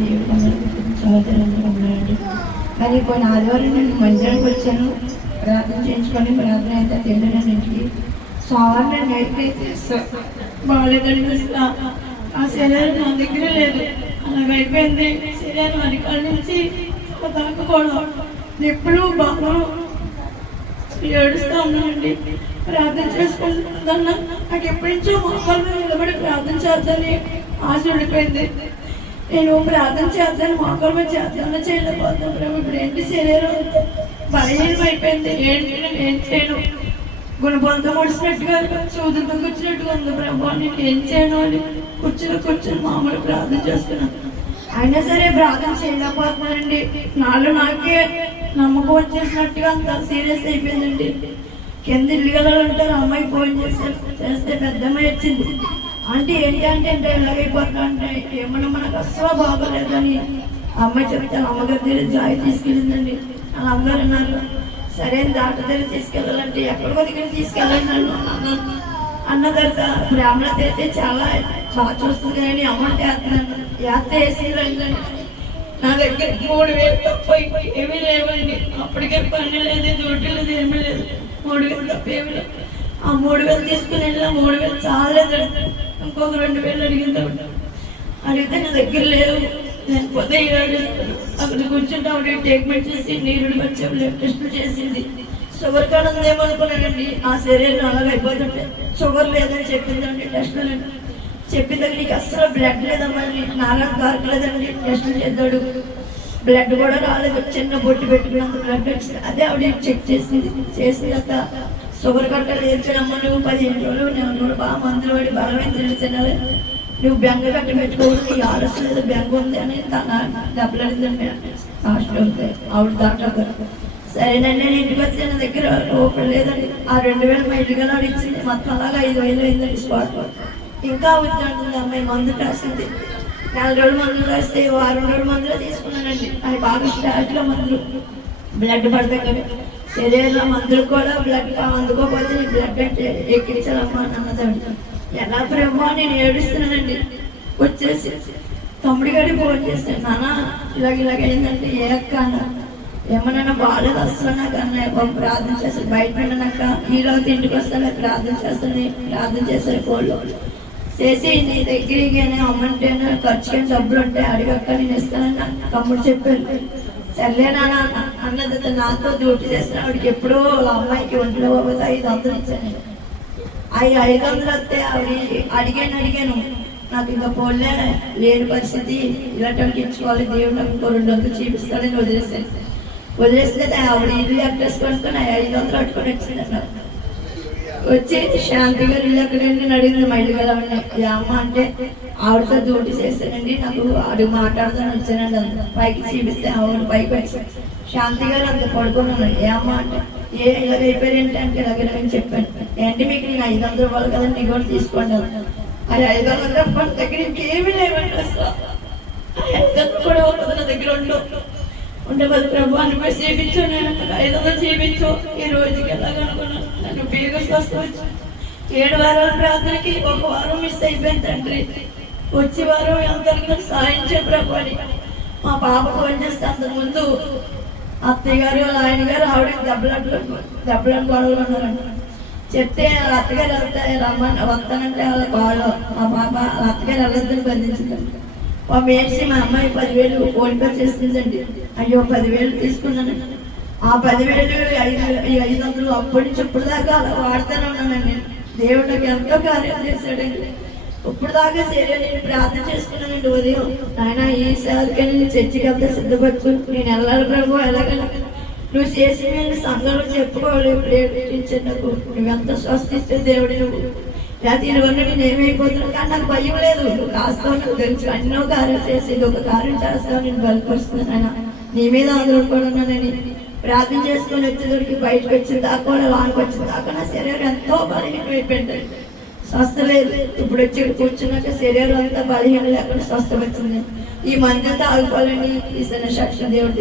దేవుడు సహోదరులు ఉన్నారండి. కానీ కొన్ని ఆదివారం నేను మందిరానికి వచ్చాను, ప్రార్థన చేయించుకొని ప్రార్థన అయితే తింటున్నాను ఇంటికి. సోమవారం నేను నైట్కి బాగాలేదండి. ఆ శరీరం నా దగ్గర లేదు, అలాగైపోయింది. శరీరం అరికాల నుంచి తాకపోవడం, ఎప్పుడు బాగా ఏడుస్తూ ఉన్నానండి. ప్రార్థన చేసుకుంటున్నా, నాకు ఎప్పటి నుంచో మోకాళ్ళ నిలబడి ప్రార్థన చేద్దామని ఆశ ఉండిపోయింది. నేను ప్రార్థన చేద్దాను, మోకాళ్ళ మీద చేద్దామని చేయలేకపోతున్నాను. ఇప్పుడు ఏంటి శరీరం బలహీనం అయిపోయింది. ఏంటి నేను ఏం చేయను, గుణబంధం ముడిచినట్టుగా సూదులతో కూర్చున్నట్టుగా ఉంది. ప్రభు నేను ఏం చేయను అని కూర్చుని మామూలు ప్రార్థన చేస్తున్నాను. అయినా సరే ప్రార్థన చేయలేకపోతున్నానండి. నాకే నమ్మకం వచ్చేసినట్టుగా అంత సీరియస్ అయిపోయిందండి. కింద ఇల్లు ఉంటారు, అమ్మాయి ఫోన్ చేస్తే పెద్ద అమ్మాయి వచ్చింది. అంటే ఏంటి అంటే ఎలాగైపోతున్నా అంటే ఏమన్నా మనకు అస్సలు బాగోలేదని అమ్మాయి చెప్తే అమ్మగారి దగ్గర జాయి తీసుకెళ్ళిందండి. అలా అమ్మగారు అన్నారు, సరే డాక్టర్ దగ్గర తీసుకెళ్ళాలంటే ఎక్కడికో దగ్గర తీసుకెళ్ళండి అన్న తర్వాత బ్రాహ్మణ అయితే చాలా బాగా చూస్తుంది కానీ అమ్మంటే యాత్ర వేసి రండి. నా దగ్గర 3,000 తప్ప ఏమీ లేవండి. అప్పటికే పని లేదు, డ్యూటీ లేదు, ఏమీ లేదు. 3,000 తప్ప ఏమీ లేదు. ఆ 3,000 తీసుకుని వెళ్ళినా 3,000 చాలేదండి. ఇంకొక 2,000 అడిగింది. అడిగితే నా దగ్గర లేవు. నేను పోతే అక్కడ కూర్చుంటే ఆవిడ ట్రీట్మెంట్ చేసి నీరు వచ్చి బ్లడ్ టెస్టులు చేసింది. షుగర్ కార్డు ఉందేమనుకున్నానండి. ఆ శరీరం అలాగ అయిపోతుంటే షుగర్ లేదని చెప్పిందండి. టెస్టులు చెప్పిన దగ్గర నీకు అస్సలు బ్లడ్ లేదమ్మా, నాలుగు దొరకలేదండి. టెస్టులు చేద్దాడు, బ్లడ్ కూడా రాలేదు. చిన్న బొట్టు పెట్టుకున్నంత బ్లడ్ వచ్చింది. అదే ఆవిడ చెక్ చేసినాక షుగర్ కట్ట లేచినమ్మా, నువ్వు 15 రోజులు నేను బాగా మందులు పడి బలమైన తిరుగుతున్నావు, నువ్వు బెంగ కట్ట పెట్టుకోవడం నీకు ఆలస్యం లేదు, బెంగ ఉంది అని తన డబ్బులండి హాస్టల్ అవుతాయి ఆవిడ డాక్టర్. సరేనండి నేను ఇంటికి వచ్చి నా దగ్గర రూపాయలు లేదండి. ఆ 2,000 మా ఇల్లు గల ఇచ్చింది. మొత్తం అలాగా 5,000 అయిందండి స్పాట్. ఇంకా అవుతుంది అమ్మాయి మందు రాసింది. 4 రోజులు మందులు రాస్తే 6 రోజులు మందులో తీసుకున్నానండి. అది బాగా స్టార్ట్లో మందులు బ్లడ్ పడతాయి కదా, శరీరంలో మందులు కూడా బ్లడ్ అందుకోకపోతే బ్లడ్ అంటే ఎక్కించాలమ్మా అన్నదండి. ఎలా బ్రహ్మ నేను ఏడుస్తున్నానండి. వచ్చేసి తమ్ముడి గారికి ఫోన్ చేస్తాను, నాన్న ఇలాగైందంటే ఏ అక్క అన్న, ఏమన్నా బాగాలేదు అసలు నాకు అన్న ప్రార్థన చేస్తాను. బయట వెళ్ళినాక ఈరోజు ఇంటికి వస్తాను ప్రార్థన చేస్తాను. ప్రార్థన చేస్తారు కోళ్ళు చేసి నీ దగ్గరికి అమ్మంటే ఖర్చుకి డబ్బులు ఉంటే అడిగక్క నేను ఇస్తానని తమ్ముడు చెప్పాను. సర్లేనా అన్నది నాతో డ్యూటీ చేసిన ఆవిడకి ఎప్పుడో అమ్మాయికి ఒంట్లో పోతే 500 ఇచ్చాను. 500 వస్తే ఆవిడ అడిగాను. నాకు ఇంకా పోలే లేని పరిస్థితి, ఇలాంటి ఇచ్చుకోవాలి, దేవుడు నాకు ఇంకో 200 చూపిస్తాడని వదిలేస్తే ఆవిడ ఇల్లు అడ్రస్ కొనుక్కొని 500 పట్టుకొని వచ్చిందన్నారు. వచ్చి శాంతి గారు ఇల్లు ఎక్కడండి అడిగింది. మా ఇల్లు కదా ఉన్నాయి. అమ్మ అంటే ఆవిడతో డ్యూటీ చేస్తానండి, నాకు అడుగు మాట్లాడుతాను వచ్చానండి. అంత పైకి చూపిస్తే ఆవిడ పైకి వచ్చి శాంతి గారు అంత పడుకున్నాను. ఏ అమ్మ అంటే ఇలాగ అయిపోయారేంటి అంటే ఇలాగని చెప్పాను. ఏంటి మీకు నేను 500 రూపాయలు కదండి, నీ కూడా తీసుకోండి. అది 500 రూపాయల దగ్గర ఇంకేమీ లేవండి. అసలు 500 కూడా నా దగ్గర ఉండే వాళ్ళు ప్రభు అనిపోయి చేయించు, నేను 500 చేయించు. ఈ రోజుకి ఎలాగనుకున్నాను. నన్ను బేగా స్వస్థవచ్చు. 7 వారాల ప్రార్థనకి 1 వారం మిస్ అయిపోయింది తండ్రి. వచ్చే వారం అందరికీ సాయం చే ప్రభు అని మా పాప ఫోన్ చేస్తే అంతకుముందు అత్తయ్య గారు ఆయన గారు ఆవిడ దెబ్బలను గొడవలు ఉన్నారంట. చెప్తే అత్తగారు రమ్మని వస్తానంటే వాళ్ళు మా పాప అత్తగారు వెళ్ళొద్దని బంధించిందండి. మా మేడ్చి మా అమ్మాయి 10,000 ఓడిపో చేస్తుందండి. అయ్యో 10,000 తీసుకున్నాను. ఆ 10,000 500 అప్పటి నుంచి ఇప్పుడు దాకా అలా వాడుతూనే ఉన్నానండి. దేవుడు నాకు ఎంతో కార్యం చేశాడండి. ఇప్పుడు దాకా సరే నేను ప్రార్థన చేసుకున్నానండి. ఉదయం ఆయన ఈసారికి నేను చర్చికి వెళ్తే సిద్ధపరచు, నేను వెళ్ళాలి ప్రభు ఎలాగ నువ్వు చేసి నేను సంఘంలో చెప్పుకోవాలి. నాకు నువ్వెంత స్వస్థిస్తే దేవుడు నువ్వు లేకపోతే ఇవన్నీ నేను ఏమైపోతున్నాను. కానీ నాకు భయం లేదు, నువ్వు కాస్తావు నాకు తెలుసు. ఎన్నో కార్యం చేసి ఇది ఒక కార్యం చేస్తావు, నేను బలపరుస్తున్నాను. ఆయన నీ మీద ఆధారపడున్నానని ప్రార్థన చేసుకొని వచ్చేదరికి బయటకు వచ్చిన దాకా కూడా లానికి వచ్చిన దాకా నా శరీరం ఎంతో బలహీనం అయిపోయింది. స్వస్థ లేదు. ఇప్పుడు వచ్చి కూర్చున్నాక శరీరం అంతా బలహీనం లేకుండా స్వస్థ వచ్చింది. ఈ మందితో ఆగిపోవాలని ఈ సాక్షి దేవుడు